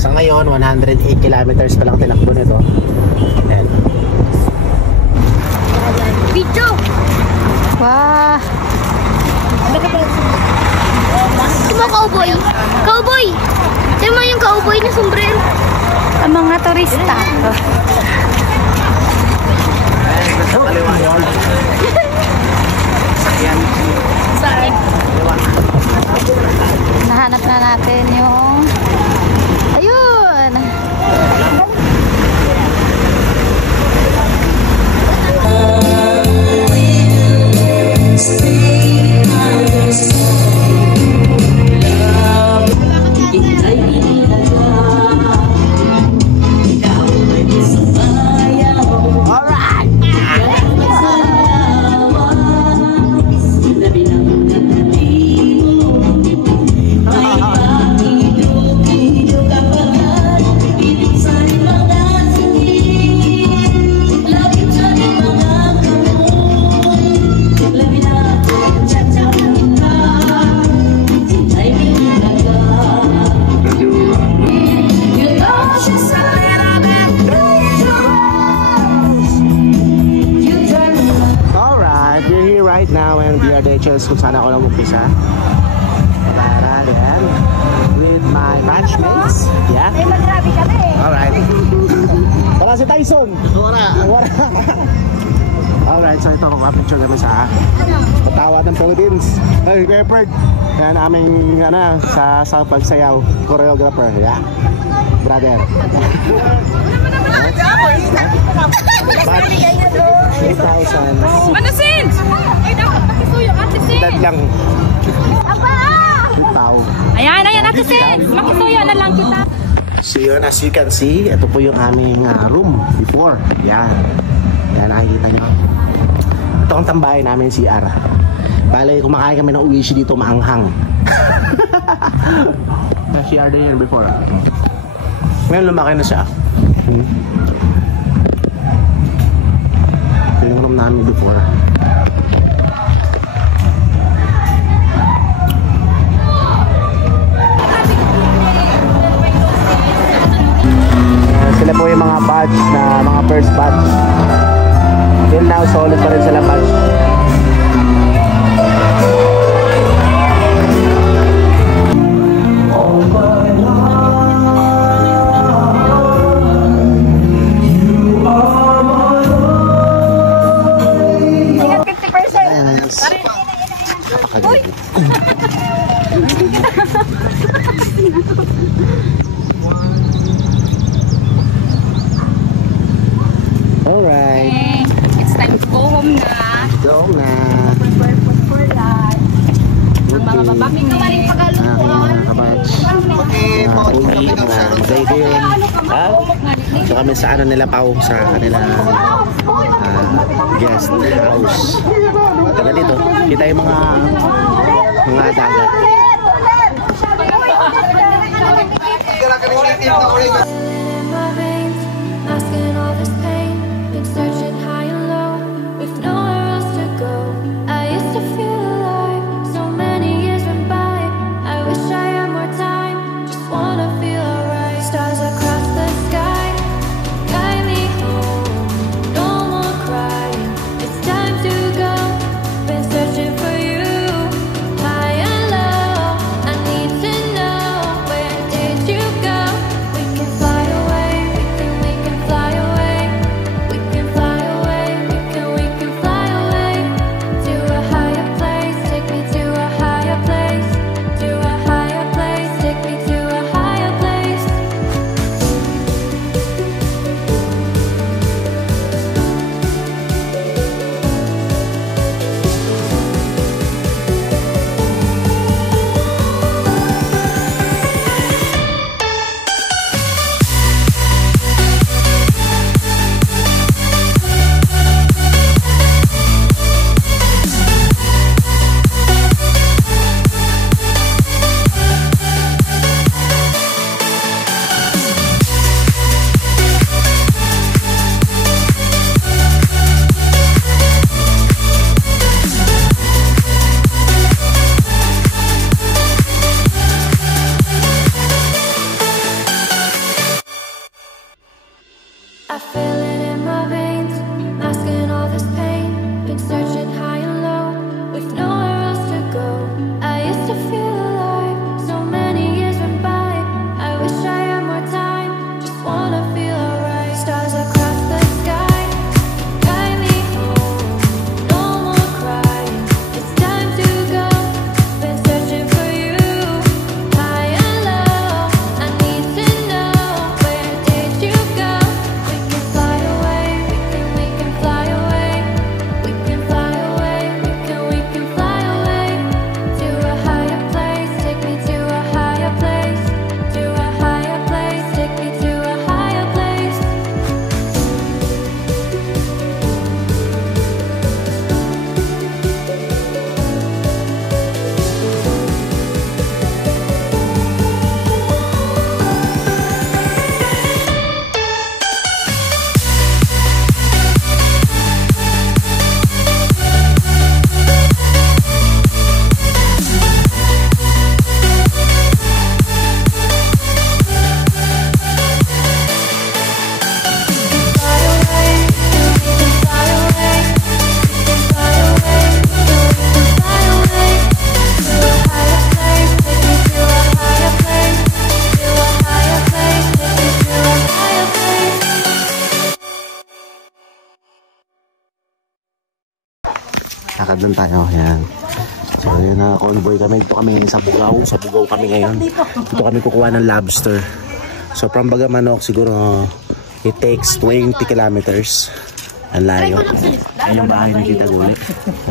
Sa ngayon, 108 kilometers pa lang tinakbo nito. Ayan. Video! Wow! Ito mo, cowboy! Cowboy! Ito mo yung cowboy na sombrero. Ang mga turista. Nahanap na natin yung ayun. Kung saan ako lang umpisa para then with my batchmates. Yeah? Ay, mag-grabe ka na eh. Alright. Wala si Tyson. Wala. Alright, so ito picture kami sa Patawad ng Philippines. Hey, Leopard. Yan aming sa pagsayaw choreographer. Yeah. Brother. Batch 3,000. Ano since? Ay, dapat makisuyo, Ate Sin. Dad lang. Tao. Ayan, Ate Sin. Makisuyo na lang kita. So yun, as you can see, ito po yung aming room before. Yan. Yan, nakikita nyo. Ito ang tambahay namin, CR. Bale, kumakain kami ng uwishi dito, maanghang. CR din yun before. Ngayon, lumaki na siya. Ito yung room namin before. Sila po yung mga batch na mga first batch. Till now, solo pa rin sila batch. Alright. Okay. It's time to go home na. Go na. For that. Ang mga babaking Maling pagkalukuan. Mga kabatch. Uwi na magay ko yun. So kami sa nila Pao, sa kanilang guest house. Taga dito, kita yung mga dagat. Fly away. lakad lang tayo. Yan. So yun na, convoy kami. Dito kami sa Bugao. Sa Bugao kami ngayon. Dito kami kukuha ng lobster. So from Bagamanok siguro it takes 20 kilometers. Ang layo. Ay yung bahay na kita ulit.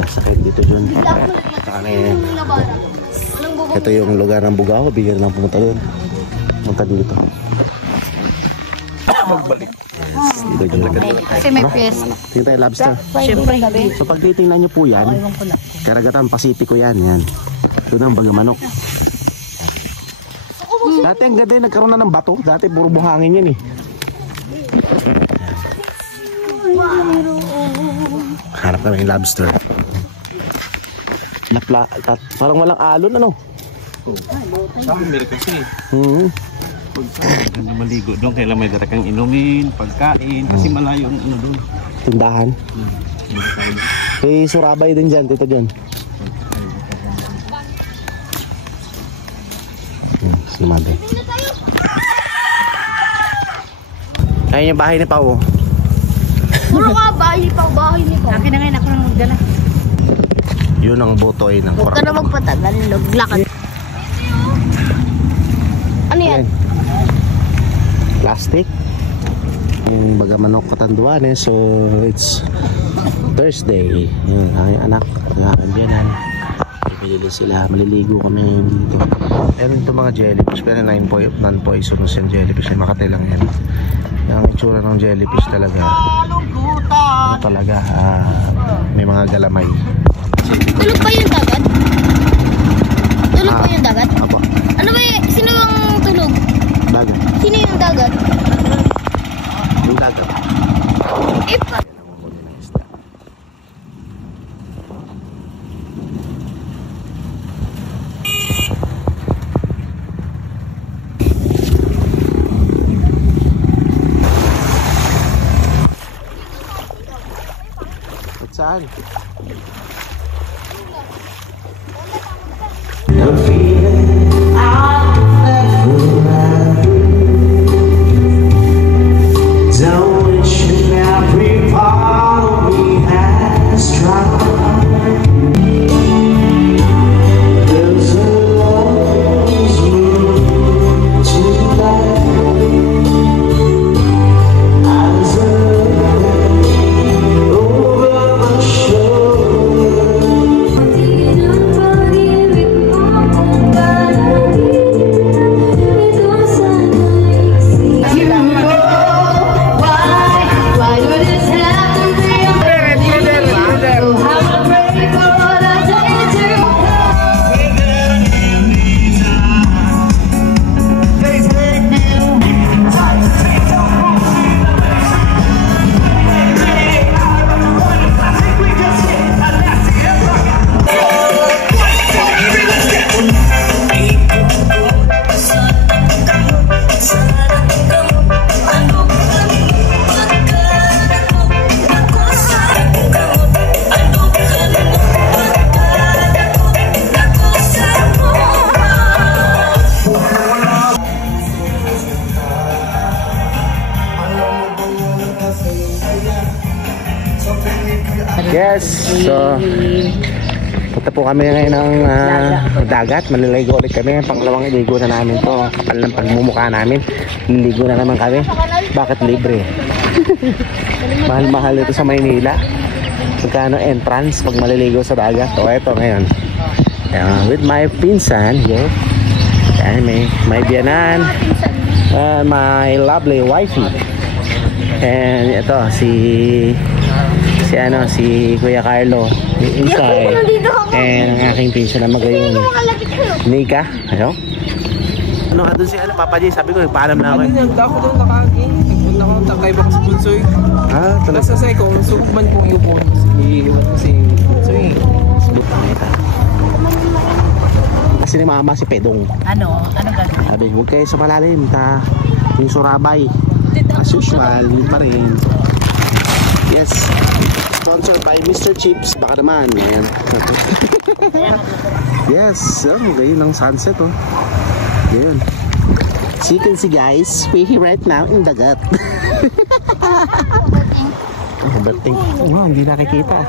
Sakit dito dun. Ito yung lugar ng Bugao. Bigyan lang pumunta dun. Pumunta dito. Magbalik. Kasi may piyes. Tingnan tayo lobster. Siyempre. So pag titingnan nyo po yan, Karagatan Pasipiko yan. Yan. Ito ang Bagamanok. Dati ang ganda nagkaroon na ng bato. Dati puro buhangin yan eh. Harap kami yung lobster. Parang walang alon ano? Summer kasi. Hindi maligo doon, kailan may darakang inumin, pagkain, kasi malayo ang ano doon. Tindahan. May surabay din dyan, tito dyan. Sumabay. Ayun yung bahay ni Pao. Puro ka, bahay ni Pao. Akin na ngayon, ako nang magdala. Yun ang botoy ng Huwag ka na magpatagal, naglakad. Ano yan? Plastic. Yung Bagamanok Catanduanes. So it's Thursday. Yun, aking anak. Nakakambiyanan. Pipili sila. Maliligo kami dito. Meron ito mga jellyfish. Pero non-poisonous yung jellyfish. Makatay lang yan. Yung itsura ng jellyfish talaga. Ano talaga. May mga galamay. Tulog pa yung dagat? Tulog pa yung dagat? Apo. Ano ba yung, sino ang tulog? Dagat. Sino yung dagat? Yung dagat. Saan? Yes, so punta po kami ngayon ng dagat. Maliligo ulit kami. Pangalawang iligo na namin to. Kapal ng pagmumukha namin. Liligo na naman kami. Bakit libre? Mahal-mahal ito sa Maynila. Magkano entrance pag maliligo sa dagat? O eto ngayon with my pinsan here. May biyanan, my lovely wifey, and ito si Kuya Carlo, yung Insay, and ang aking pinsan na magayon, Nika. Ano nga doon si Papa J, sabi ko, paalam na ako. Nagda ako doon nakagin. Nagpunta ko takay ba ko sa Bunsoy. Talaga. Nasa ko, sukuman kong iupon. Iiwan ko si Bunsoy. Kasi ni Mama si Pedong. Ano gano'n? Sabi, huwag kayo sa malalim, yung surabay. As usual, yun pa rin. Yes. Sponsored by Mr. Chips. Baka naman. Ayan. Yes. Gayon ang sunset. Gayon. So you can see guys, we're here right now in dagat. Overthink. Hindi nakikita.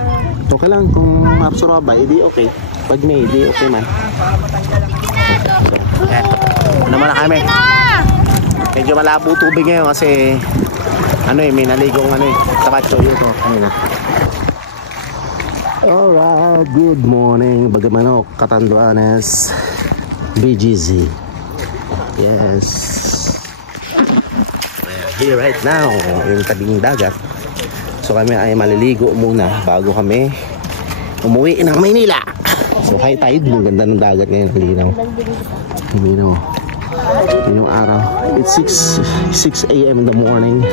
Okay lang kung absorba, edi okay. Pag may, edi okay man. Ano naman na kami? Medyo malabo tubig ngayon kasi may naligong tapacho yun to kanina. Alright, good morning Bagamanok, Catanduanes, BGZ. Yes. Here right now, yung tabing dagat. So kami ay maliligo muna bago kami umuwi ng Maynila. So high tide, yung ganda ng dagat ngayon, linaw. Linaw. Yung araw. It's 6 a.m. in the morning.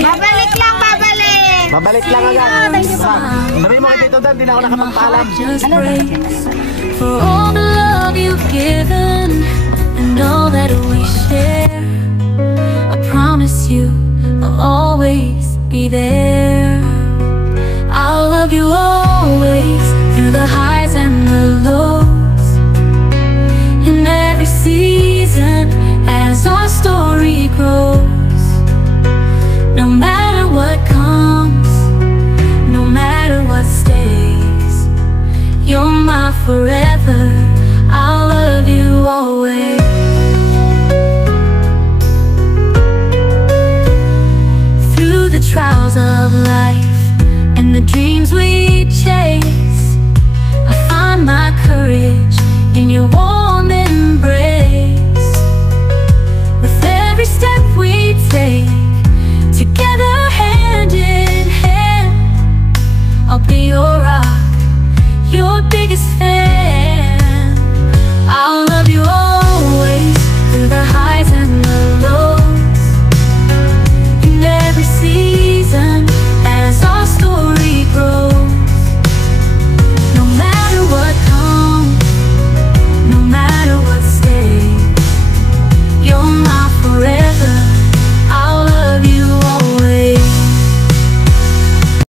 Babalik lang, babalik. Babalik lang agad. Sabi mo kay Tito Dan, hindi na ako nakapagpaalam. For all the love you've given and all that we share, I promise you I'll always be there. I'll love you always through the highs and the lows, in every season as our story grows. No matter what comes, no matter what stays, you're my forever.